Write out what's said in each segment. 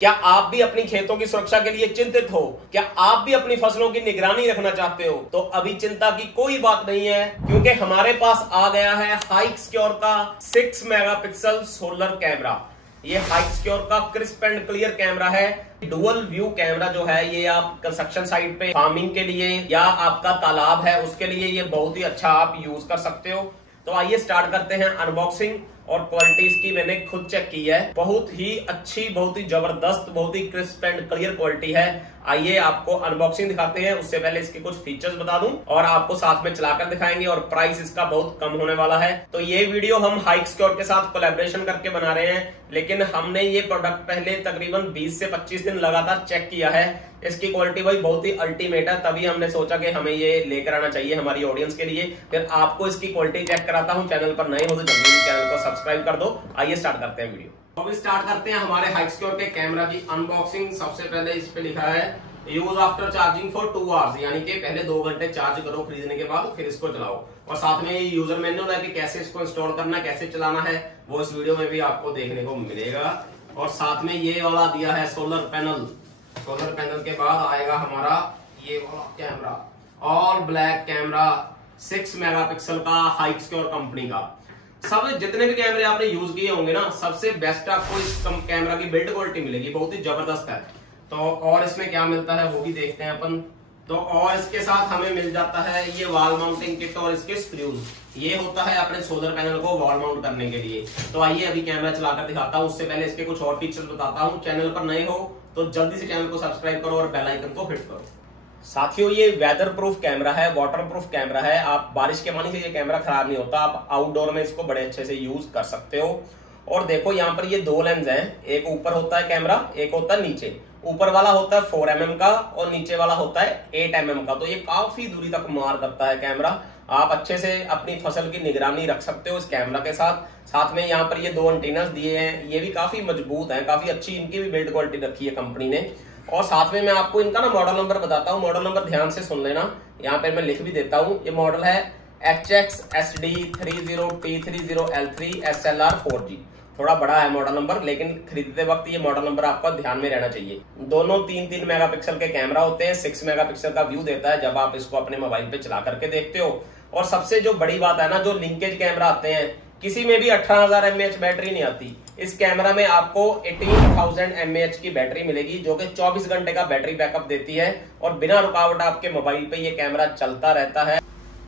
क्या आप भी अपनी खेतों की सुरक्षा के लिए चिंतित हो? क्या आप भी अपनी फसलों की निगरानी रखना चाहते हो? तो अभी चिंता की कोई बात नहीं है, क्योंकि हमारे पास आ गया है हाइक्सक्योर का 6 मेगापिक्सल सोलर कैमरा। ये हाइक्सक्योर का क्रिस्प एंड क्लियर कैमरा है। डुअल व्यू कैमरा जो है ये आप कंस्ट्रक्शन साइट पे फार्मिंग के लिए या आपका तालाब है उसके लिए ये बहुत ही अच्छा आप यूज कर सकते हो। तो आइए स्टार्ट करते हैं अनबॉक्सिंग। और क्वालिटी इसकी मैंने खुद चेक की है, बहुत ही अच्छी, बहुत ही जबरदस्त, बहुत ही क्रिस्प एंड क्लियर क्वालिटी है। आइए आपको अनबॉक्सिंग दिखाते हैं। उससे पहले इसके कुछ फीचर्स बता दूं और आपको साथ में चलाकर दिखाएंगे, और प्राइस इसका बहुत कम होने वाला है। तो ये वीडियो हम हाइक्सक्योर के साथ कोलैबोरेशन करके बना रहे हैं, लेकिन हमने ये प्रोडक्ट पहले तकरीबन 20 से 25 दिन लगातार चेक किया है। इसकी क्वालिटी भाई बहुत ही अल्टीमेट है, तभी हमने सोचा कि हमें ये लेकर आना चाहिए हमारी ऑडियंस के लिए। फिर आपको इसकी क्वालिटी चेक कराता हूं। चैनल पर नए हो तो जल्दी चैनल को सब्सक्राइब कर दो। आइए स्टार्ट करते हैं वीडियो। अब स्टार्ट करते हैं हमारे हाइक्सक्योर के कैमरा की अनबॉक्सिंग। सबसे पहले इस पे लिखा है use after charging for 2 hours, यानी कि पहले 2 घंटे चार्ज करो खरीदने के बाद, फिर इसको चलाओ। और साथ में यूजर मैनुअल है कि कैसे इसको इंस्टॉल करना है, कैसे चलाना है, वो इस वीडियो में भी आपको देखने को मिलेगा। और साथ में ये वाला दिया है सोलर पैनल। सोलर पैनल के बाद आएगा हमारा ये वाला camera, all black camera 6 megapixel का हाइक्सक्योर कंपनी का। सब जितने भी कैमरे आपने यूज किए होंगे ना, सबसे बेस्ट आपको इस कैमरा की बिल्ड क्वालिटी मिलेगी, बहुत ही जबरदस्त है। तो और इसमें क्या मिलता है वो भी देखते हैं अपन। तो और इसके साथ हमें मिल जाता है ये वॉल माउंटिंग किट और इसके स्क्रूज। ये होता है अपने सोलर पैनल को वॉल माउंट करने के लिए। तो आइए अभी कैमरा चलाकर दिखाता हूँ। उससे पहले इसके कुछ और फीचर्स बताता हूँ। चैनल पर नए हो तो जल्दी से चैनल को सब्सक्राइब करो और बेल आइकन को हिट करो। साथियों, ये वेदर प्रूफ कैमरा है, वाटर प्रूफ कैमरा है। आप बारिश के पानी से ये कैमरा खराब नहीं होता। आप आउटडोर में इसको बड़े अच्छे से यूज कर सकते हो। और देखो यहाँ पर ये 2 लेंस हैं, एक ऊपर होता है कैमरा, एक होता है नीचे। ऊपर वाला होता है 4 mm का और नीचे वाला होता है 8 mm का। तो ये काफी दूरी तक मार करता है कैमरा। आप अच्छे से अपनी फसल की निगरानी रख सकते हो इस कैमरा के साथ। साथ में यहाँ पर ये 2 एंटीनास दिए हैं, ये भी काफी मजबूत हैं, काफी अच्छी इनकी भी बिल्ड क्वालिटी रखी है कंपनी ने। और साथ में मैं आपको इनका ना मॉडल नंबर बताता हूँ। मॉडल नंबर ध्यान से सुन लेना, यहाँ पे मैं लिख भी देता हूँ। ये मॉडल है HXSD30T30L3 SLR 4G। थोड़ा बड़ा है मॉडल नंबर, लेकिन खरीदते वक्त ये मॉडल नंबर आपका ध्यान में रहना चाहिए। दोनों 3-3 मेगापिक्सल के कैमरा होते हैं। 6 मेगापिक्सल का व्यू देता है जब आप इसको अपने मोबाइल पे चला करके देखते हो। और सबसे जो बड़ी बात है ना, जो लिंकेज कैमरा आते हैं किसी में भी 18,000 mAh बैटरी नहीं आती। इस कैमरा में आपको 18,000 mAh की बैटरी मिलेगी, जो कि 24 घंटे का बैटरी बैकअप देती है। और बिना रुकावट आपके मोबाइल पे ये कैमरा चलता रहता है।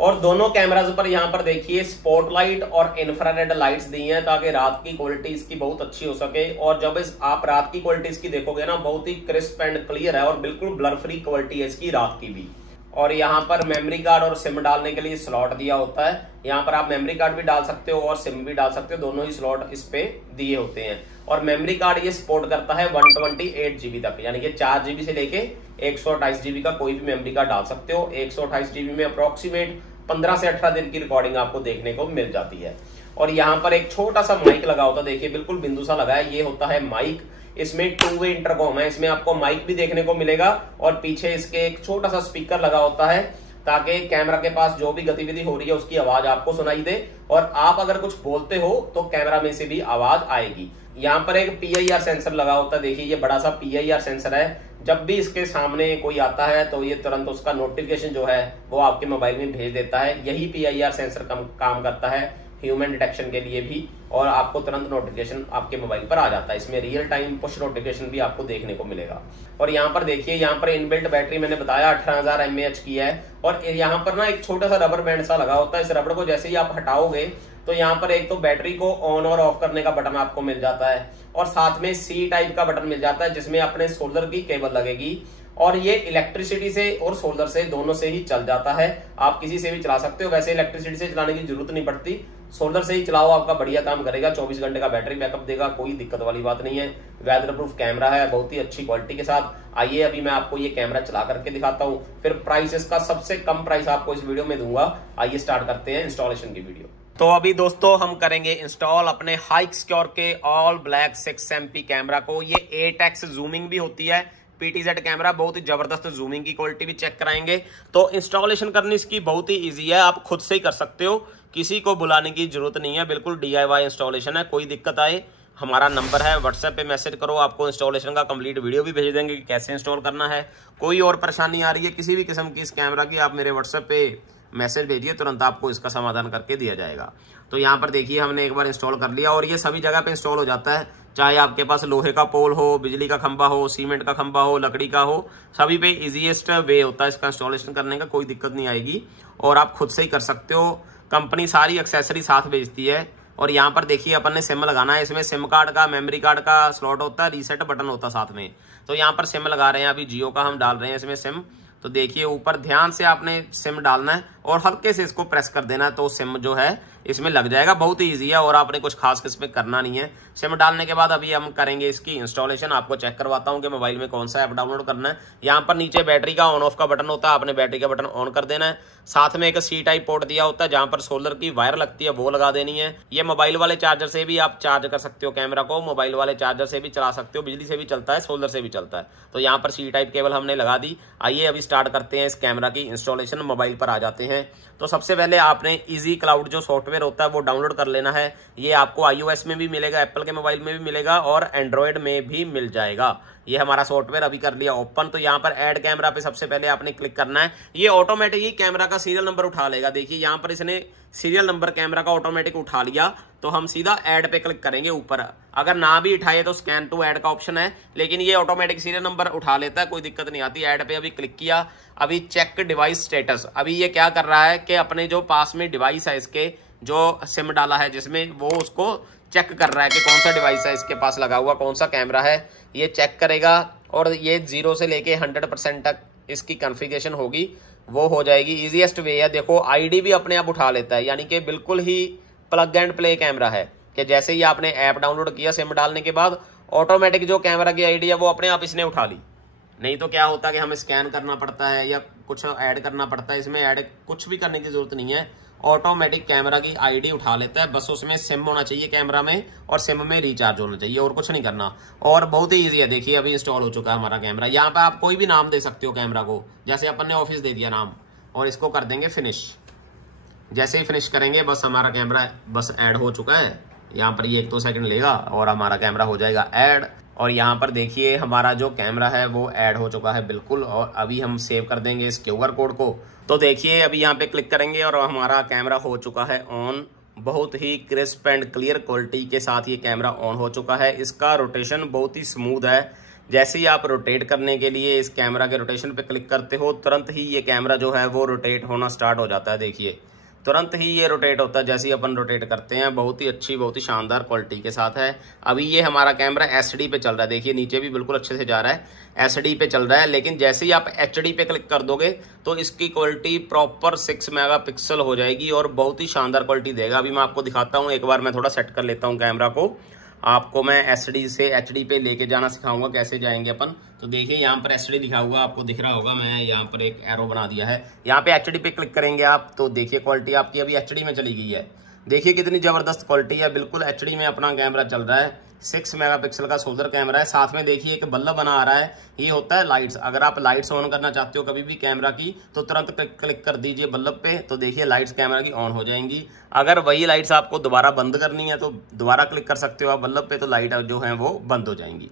और दोनों कैमराज पर यहाँ पर देखिए स्पॉटलाइट और इंफ्रारेड लाइट्स दी हैं, ताकि रात की क्वालिटी इसकी बहुत अच्छी हो सके। और जब आप रात की क्वालिटी इसकी देखोगे ना, बहुत ही क्रिस्प एंड क्लियर है और बिल्कुल ब्लर फ्री क्वालिटी है इसकी रात की भी। और यहाँ पर मेमोरी कार्ड और सिम डालने के लिए स्लॉट दिया होता है। यहाँ पर आप मेमोरी कार्ड भी डाल सकते हो और सिम भी डाल सकते हो, दोनों ही स्लॉट इस पे दिए होते हैं। और मेमोरी कार्ड ये सपोर्ट करता है 128 GB तक, यानी कि 4 GB से लेके 128 GB का कोई भी मेमोरी कार्ड डाल सकते हो। 128 GB में अप्रोक्सीमेट 15 से 18 दिन की रिकॉर्डिंग आपको देखने को मिल जाती है। और यहाँ पर एक छोटा सा माइक लगा होता है, देखिए बिल्कुल बिंदु सा लगा है, ये होता है माइक। इसमें 2 वे इंटरकॉम है, इसमें आपको माइक भी देखने को मिलेगा। और पीछे इसके एक छोटा सा स्पीकर लगा होता है, ताकि कैमरा के पास जो भी गतिविधि हो रही है उसकी आवाज आपको सुनाई दे। और आप अगर कुछ बोलते हो तो कैमरा में से भी आवाज आएगी। यहाँ पर एक PIR सेंसर लगा होता है, देखिए ये बड़ा सा PIR सेंसर है। जब भी इसके सामने कोई आता है तो ये तुरंत उसका नोटिफिकेशन जो है वो आपके मोबाइल में भेज देता है। यही PIR सेंसर काम करता है ह्यूमन डिटेक्शन के लिए भी, और आपको तुरंत नोटिफिकेशन आपके मोबाइल पर आ जाता है। इसमें रियल टाइम पुश नोटिफिकेशन भी आपको देखने को मिलेगा। और यहाँ पर देखिए, यहाँ पर इनबिल्ट बैटरी मैंने बताया 18,000 mAh की है। और यहाँ पर ना एक छोटा सा रबर बैंड सा लगा होता है। इस रबर को जैसे ही आप हटाओगे तो यहाँ पर एक तो बैटरी को ऑन और ऑफ करने का बटन आपको मिल जाता है, और साथ में C टाइप का बटन मिल जाता है जिसमें अपने सोलर की केबल लगेगी। और ये इलेक्ट्रिसिटी से और सोलर से दोनों से ही चल जाता है। आप किसी से भी चला सकते हो, वैसे इलेक्ट्रिसिटी से चलाने की जरूरत नहीं पड़ती। सोलर से ही चलाओ, आपका बढ़िया काम करेगा। 24 घंटे का बैटरी बैकअप देगा, कोई दिक्कत वाली बात नहीं है। वेदर प्रूफ कैमरा है, बहुत ही अच्छी क्वालिटी के साथ। आइए अभी मैं आपको ये कैमरा चला करके दिखाता हूँ, फिर प्राइस इसका सबसे कम प्राइस आपको इस वीडियो में दूंगा। आइए स्टार्ट करते हैं इंस्टॉलेशन की वीडियो। तो अभी दोस्तों हम करेंगे इंस्टॉल अपने हाइक्सक्योर के ऑल ब्लैक 6 MP कैमरा को। ये 8x जूमिंग भी होती है, PTZ कैमरा, बहुत ही जबरदस्त जूमिंग की क्वालिटी भी चेक कराएंगे। तो इंस्टॉलेशन करनी इसकी बहुत ही इजी है, आप खुद से ही कर सकते हो, किसी को बुलाने की जरूरत नहीं है। बिल्कुल DIY इंस्टॉलेशन है, कोई दिक्कत आए हमारा नंबर है, व्हाट्सएप पे मैसेज करो, आपको इंस्टॉलेशन का कंप्लीट वीडियो भी भेज देंगे कि कैसे इंस्टॉल करना है। कोई और परेशानी आ रही है किसी भी किस्म की इस कैमरा की, आप मेरे व्हाट्सएप पे मैसेज भेजिए, तुरंत आपको इसका समाधान करके दिया जाएगा। तो यहाँ पर देखिए हमने एक बार इंस्टॉल कर लिया और ये सभी जगह पे इंस्टॉल हो जाता है, चाहे आपके पास लोहे का पोल हो, बिजली का खंभा हो, सीमेंट का खंभा हो, लकड़ी का हो, सभी पे इजीएस्ट वे होता है इसका इंस्टॉलेशन करने का, कोई दिक्कत नहीं आएगी और आप खुद से ही कर सकते हो। कंपनी सारी एक्सेसरी साथ भेजती है। और यहाँ पर देखिए अपन ने सिम लगाना है, इसमें सिम कार्ड का, मेमोरी कार्ड का स्लॉट होता है, रीसेट बटन होता है साथ में। तो यहाँ पर सिम लगा रहे हैं, अभी जियो का हम डाल रहे हैं इसमें सिम। तो देखिए ऊपर ध्यान से आपने सिम डालना है और हल्के से इसको प्रेस कर देना है, तो सिम जो है इसमें लग जाएगा। बहुत ही ईजी है और आपने कुछ खास इसमें करना नहीं है। सिम डालने के बाद अभी हम करेंगे इसकी इंस्टॉलेशन। आपको चेक करवाता हूं कि मोबाइल में कौन सा ऐप डाउनलोड करना है। यहाँ पर नीचे बैटरी का ऑन ऑफ का बटन होता है, आपने बैटरी का बटन ऑन कर देना है। साथ में एक सी टाइप पोर्ट दिया होता है, जहां पर सोलर की वायर लगती है वो लगा देनी है। ये मोबाइल वाले चार्जर से भी आप चार्ज कर सकते हो कैमरा को, मोबाइल वाले चार्जर से भी चला सकते हो, बिजली से भी चलता है, सोलर से भी चलता है। तो यहाँ पर सी टाइप केबल हमने लगा दी। आइए अभी स्टार्ट करते हैं इस कैमरा की इंस्टॉलेशन। मोबाइल पर आ जाते हैं। तो सबसे पहले आपने इजी क्लाउड जो सॉफ्टवेयर होता है वो डाउनलोड कर लेना है। ये आपको iOS में भी मिलेगा, एप्पल के मोबाइल में भी मिलेगा और एंड्रॉयड में भी मिल जाएगा। ये हमारा सॉफ्टवेयर अभी कर लिया ओपन। तो यहाँ पर ऐड कैमरा पे सबसे पहले आपने क्लिक करना है। ये ऑटोमेटिक ही कैमरा का सीरियल नंबर उठा लेगा। देखिए यहाँ पर इसने सीरियल नंबर कैमरा का ऑटोमेटिक उठा लिया। तो हम सीधा ऐड पे क्लिक करेंगे ऊपर। अगर ना भी उठाए तो स्कैन टू ऐड का ऑप्शन है, लेकिन ये ऑटोमेटिक सीरियल नंबर उठा लेता है, कोई दिक्कत नहीं आती। ऐड पे अभी क्लिक किया। अभी चेक डिवाइस स्टेटस, अभी ये क्या कर रहा है कि अपने जो पास में डिवाइस है इसके, जो सिम डाला है जिसमें, वो उसको चेक कर रहा है कि कौन सा डिवाइस है इसके पास लगा हुआ, कौन सा कैमरा है, ये चेक करेगा। और ये 0 से लेके 100% तक इसकी कॉन्फ़िगरेशन होगी, वो हो जाएगी। इजीएस्ट वे है। देखो आईडी भी अपने आप उठा लेता है, यानी कि बिल्कुल ही प्लग एंड प्ले कैमरा है कि जैसे ही आपने ऐप डाउनलोड किया सिम डालने के बाद, ऑटोमेटिक जो कैमरा की आईडी है वो अपने आप इसने उठा ली। नहीं तो क्या होता है कि हमें स्कैन करना पड़ता है या कुछ ऐड करना पड़ता है। इसमें ऐड कुछ भी करने की जरूरत नहीं है, ऑटोमेटिक कैमरा की आईडी उठा लेता है। बस उसमें सिम होना चाहिए कैमरा में और सिम में रिचार्ज होना चाहिए, और कुछ नहीं करना। और बहुत ही ईजी है। देखिए अभी इंस्टॉल हो चुका है हमारा कैमरा। यहाँ पे आप कोई भी नाम दे सकते हो कैमरा को, जैसे अपन ने ऑफिस दे दिया नाम, और इसको कर देंगे फिनिश। जैसे ही फिनिश करेंगे बस हमारा कैमरा बस ऐड हो चुका है। यहाँ पर ये 1-2 सेकंड लेगा और हमारा कैमरा हो जाएगा ऐड। और यहाँ पर देखिए हमारा जो कैमरा है वो ऐड हो चुका है बिल्कुल। और अभी हम सेव कर देंगे इस QR कोड को। तो देखिए अभी यहाँ पे क्लिक करेंगे और हमारा कैमरा हो चुका है ऑन। बहुत ही क्रिस्प एंड क्लियर क्वालिटी के साथ ये कैमरा ऑन हो चुका है। इसका रोटेशन बहुत ही स्मूथ है। जैसे ही आप रोटेट करने के लिए इस कैमरा के रोटेशन पे क्लिक करते हो, तुरंत ही ये कैमरा जो है वो रोटेट होना स्टार्ट हो जाता है। देखिए तुरंत ही ये रोटेट होता है जैसे ही अपन रोटेट करते हैं। बहुत ही अच्छी, बहुत ही शानदार क्वालिटी के साथ है। अभी ये हमारा कैमरा SD पे चल रहा है। देखिए नीचे भी बिल्कुल अच्छे से जा रहा है, SD पे चल रहा है। लेकिन जैसे ही आप HD पे क्लिक कर दोगे तो इसकी क्वालिटी प्रॉपर 6 मेगापिक्सल हो जाएगी और बहुत ही शानदार क्वालिटी देगा। अभी मैं आपको दिखाता हूँ, एक बार मैं थोड़ा सेट कर लेता हूँ कैमरा को। आपको मैं SD से HD पे लेके जाना सिखाऊंगा कैसे जाएंगे अपन। तो देखिए यहाँ पर SD लिखा हुआ आपको दिख रहा होगा, मैं यहाँ पर एक एरो बना दिया है। यहाँ पे HD पे क्लिक करेंगे आप तो देखिए क्वालिटी आपकी अभी HD में चली गई है। देखिए कितनी जबरदस्त क्वालिटी है, बिल्कुल HD में अपना कैमरा चल रहा है। 6 मेगापिक्सल का सोलर कैमरा है। साथ में देखिए एक बल्ब बना आ रहा है, ये होता है लाइट्स। अगर आप लाइट्स ऑन करना चाहते हो कभी भी कैमरा की, तो तुरंत क्लिक कर दीजिए बल्ब पे, तो देखिए लाइट्स कैमरा की ऑन हो जाएंगी। अगर वही लाइट्स आपको दोबारा बंद करनी है तो दोबारा क्लिक कर सकते हो आप बल्ब पे, तो लाइट जो है वो बंद हो जाएंगी।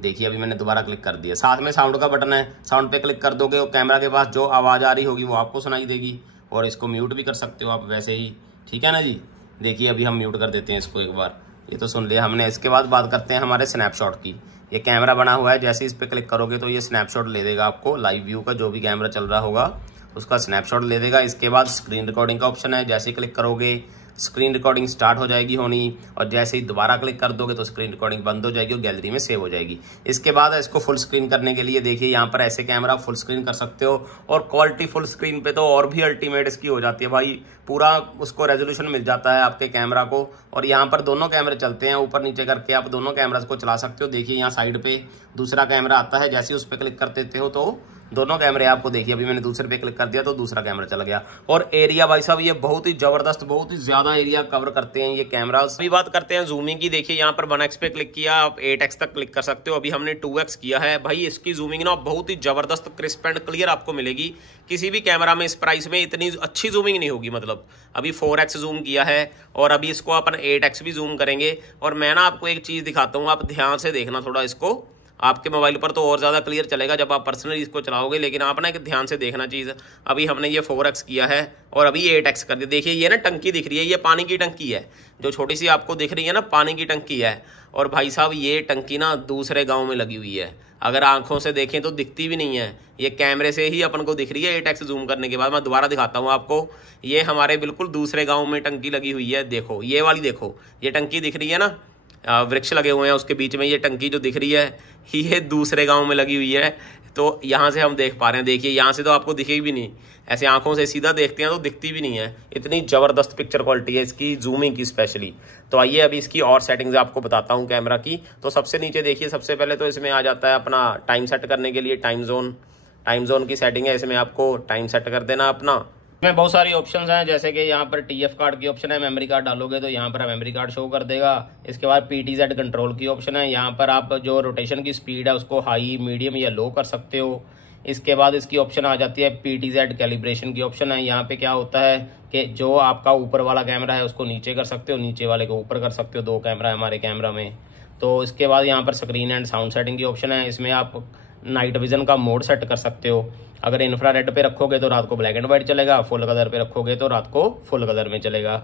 देखिए अभी मैंने दोबारा क्लिक कर दिया। साथ में साउंड का बटन है, साउंड पे क्लिक कर दोगे और कैमरा के पास जो आवाज़ आ रही होगी वो आपको सुनाई देगी। और इसको म्यूट भी कर सकते हो आप वैसे ही, ठीक है ना जी। देखिए अभी हम म्यूट कर देते हैं इसको एक बार, ये तो सुन लिया हमने। इसके बाद बात करते हैं हमारे स्नैपशॉट की। ये कैमरा बना हुआ है, जैसे इस पे क्लिक करोगे तो ये स्नैपशॉट ले देगा आपको लाइव व्यू का, जो भी कैमरा चल रहा होगा उसका स्नैपशॉट ले देगा। इसके बाद स्क्रीन रिकॉर्डिंग का ऑप्शन है, जैसे क्लिक करोगे स्क्रीन रिकॉर्डिंग स्टार्ट हो जाएगी होनी, और जैसे ही दोबारा क्लिक कर दोगे तो स्क्रीन रिकॉर्डिंग बंद हो जाएगी और गैलरी में सेव हो जाएगी। इसके बाद इसको फुल स्क्रीन करने के लिए देखिए यहाँ पर ऐसे कैमरा फुल स्क्रीन कर सकते हो, और क्वालिटी फुल स्क्रीन पे तो और भी अल्टीमेट इसकी हो जाती है भाई। पूरा उसको रेजोल्यूशन मिल जाता है आपके कैमरा को। और यहाँ पर दोनों कैमरे चलते हैं, ऊपर नीचे करके आप दोनों कैमरास को चला सकते हो। देखिए यहाँ साइड पे दूसरा कैमरा आता है, जैसे उस पर क्लिक कर देते हो तो दोनों कैमरे आपको देखिए, अभी मैंने दूसरे पे क्लिक कर दिया तो दूसरा कैमरा चला गया। और एरिया भाई साहब ये बहुत ही जबरदस्त, बहुत ही ज्यादा एरिया कवर करते हैं ये कैमरास। अभी बात करते हैं जूमिंग की। देखिए यहाँ पर 1x पे क्लिक किया, आप 8x तक क्लिक कर सकते हो। अभी हमने 2x किया है। भाई इसकी जूमिंग ना बहुत ही जबरदस्त, क्रिस्प एंड क्लियर आपको मिलेगी। किसी भी कैमरा में इस प्राइस में इतनी अच्छी जूमिंग नहीं होगी। मतलब अभी 4x जूम किया है और अभी इसको अपन 8x भी जूम करेंगे। और मैं ना आपको एक चीज दिखाता हूँ, आप ध्यान से देखना थोड़ा इसको। आपके मोबाइल पर तो और ज़्यादा क्लियर चलेगा जब आप पर्सनली इसको चलाओगे, लेकिन आप ना एक ध्यान से देखना चीज़। अभी हमने ये 4x किया है और अभी 8x कर दिया। देखिए ये ना टंकी दिख रही है, ये पानी की टंकी है, जो छोटी सी आपको दिख रही है ना, पानी की टंकी है। और भाई साहब ये टंकी ना दूसरे गाँव में लगी हुई है, अगर आंखों से देखें तो दिखती भी नहीं है, ये कैमरे से ही अपन को दिख रही है। 8x जूम करने के बाद मैं दोबारा दिखाता हूँ आपको। ये हमारे बिल्कुल दूसरे गाँव में टंकी लगी हुई है। देखो ये वाली, देखो ये टंकी दिख रही है ना, वृक्ष लगे हुए हैं उसके बीच में, ये टंकी जो दिख रही है ये दूसरे गांव में लगी हुई है। तो यहाँ से हम देख पा रहे हैं, देखिए यहाँ से तो आपको दिखेगी भी नहीं, ऐसे आंखों से सीधा देखते हैं तो दिखती भी नहीं है। इतनी ज़बरदस्त पिक्चर क्वालिटी है इसकी, जूमिंग की स्पेशली। तो आइए अभी इसकी और सेटिंग्स आपको बताता हूँ कैमरा की। तो सबसे नीचे देखिए, सबसे पहले तो इसमें आ जाता है अपना टाइम सेट करने के लिए टाइम जोन की सेटिंग है। इसमें आपको टाइम सेट कर देना अपना। इसमें बहुत सारी ऑप्शंस हैं, जैसे कि यहाँ पर TF कार्ड की ऑप्शन है, मेमोरी कार्ड डालोगे तो यहाँ पर मेमोरी कार्ड शो कर देगा। इसके बाद PTZ कंट्रोल की ऑप्शन है, यहाँ पर आप जो रोटेशन की स्पीड है उसको हाई, मीडियम या लो कर सकते हो। इसके बाद इसकी ऑप्शन आ जाती है PTZ कैलिब्रेशन की ऑप्शन है। यहाँ पे क्या होता है कि जो आपका ऊपर वाला कैमरा है उसको नीचे कर सकते हो, नीचे वाले को ऊपर कर सकते हो। 2 कैमरा है हमारे कैमरा में। तो इसके बाद यहाँ पर स्क्रीन एंड साउंड सेटिंग की ऑप्शन है, इसमें आप नाइट विजन का मोड सेट कर सकते हो। अगर इंफ्रारेड पे रखोगे तो रात को ब्लैक एंड व्हाइट चलेगा, फुल कलर पे रखोगे तो रात को फुल कलर में चलेगा।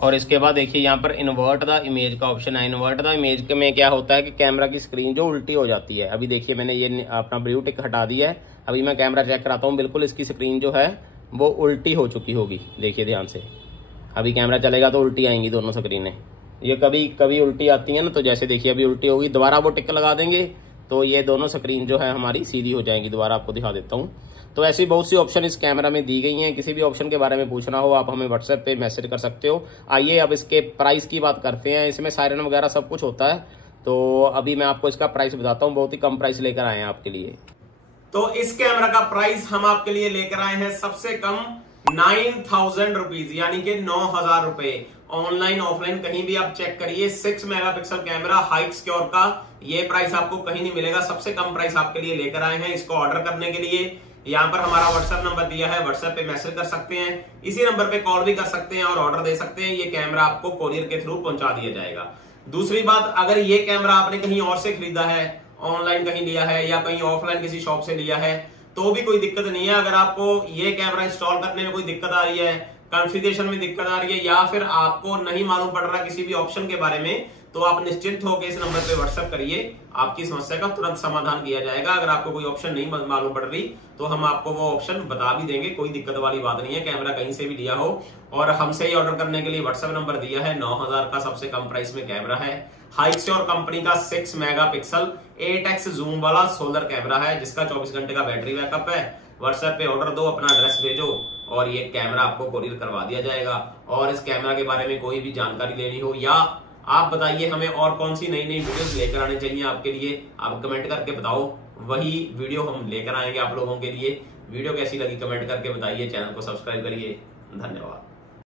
और इसके बाद देखिए यहाँ पर इन्वर्ट द इमेज का ऑप्शन है। इन्वर्ट द इमेज में क्या होता है कि कैमरा की स्क्रीन जो उल्टी हो जाती है। अभी देखिए मैंने ये अपना ब्लू टिक हटा दिया है, अभी मैं कैमरा चेक कराता हूँ, बिल्कुल इसकी स्क्रीन जो है वो उल्टी हो चुकी होगी। देखिए ध्यान से, अभी कैमरा चलेगा तो उल्टी आएंगी दोनों स्क्रीनें। ये कभी कभी उल्टी आती है ना, तो जैसे देखिए अभी उल्टी होगी, दोबारा वो टिक लगा देंगे तो ये दोनों स्क्रीन जो है हमारी सीधी हो जाएंगी। दोबारा आपको दिखा देता हूँ। तो ऐसी बहुत सी ऑप्शन इस कैमरा में दी गई हैं। किसी भी ऑप्शन के बारे में पूछना हो आप हमें व्हाट्सएप पे मैसेज कर सकते हो। आइए अब इसके प्राइस की बात करते हैं। इसमें सायरन वगैरह सब कुछ होता है, तो अभी मैं आपको इसका प्राइस बताता हूँ। बहुत ही कम प्राइस लेकर आए हैं आपके लिए। तो इस कैमरा का प्राइस हम आपके लिए लेकर आए हैं सबसे कम 9,000 रुपीज, यानी कि 9,000 रुपए। ऑनलाइन ऑफलाइन कहीं भी आप चेक करिए, 6 मेगापिक्सल कैमरा हाई सिक्योर का ये प्राइस आपको कहीं नहीं मिलेगा। सबसे कम प्राइस आपके लिए लेकर आए हैं। इसको ऑर्डर करने के लिए यहाँ पर हमारा व्हाट्सएप नंबर दिया है, व्हाट्सएप पे मैसेज कर सकते हैं, इसी नंबर पे कॉल भी कर सकते हैं और ऑर्डर दे सकते हैं। ये कैमरा आपको कोरियर के थ्रू पहुंचा दिया जाएगा। दूसरी बात, अगर ये कैमरा आपने कहीं और से खरीदा है, ऑनलाइन कहीं लिया है या कहीं ऑफलाइन किसी शॉप से लिया है, तो भी कोई दिक्कत नहीं है। अगर आपको ये कैमरा इंस्टॉल करने में कोई दिक्कत आ रही है, कॉन्फ़िगरेशन में दिक्कत आ रही है, या फिर आपको नहीं मालूम पड़ रहा किसी भी ऑप्शन के बारे में, तो आप निश्चिंत होकर इस नंबर पे व्हाट्सएप करिए, आपकी समस्या का तुरंत समाधान किया जाएगा। अगर आपको कोई ऑप्शन नहीं मालूम पड़ रही तो हम आपको वो ऑप्शन बता भी देंगे, कोई दिक्कत वाली बात नहीं है। कैमरा कहीं से भी लिया हो और हमसे ही ऑर्डर करने के लिए व्हाट्सएप नंबर दिया है। 9,000 का सबसे कम प्राइस में कैमरा है। हाईक्योर कंपनी का 6 मेगापिक्सल 8x जूम वाला सोलर कैमरा है, जिसका 24 घंटे का बैटरी बैकअप है। व्हाट्सएप पे ऑर्डर दो, अपना एड्रेस भेजो और ये कैमरा आपको कोरियर करवा दिया जाएगा। और इस कैमरा के बारे में कोई भी जानकारी लेनी हो या आप बताइए हमें और कौन सी नई नई वीडियोस लेकर आने चाहिए आपके लिए, आप कमेंट करके बताओ, वही वीडियो हम लेकर आएंगे आप लोगों के लिए। वीडियो कैसी लगी कमेंट करके बताइए, चैनल को सब्सक्राइब करिए। धन्यवाद।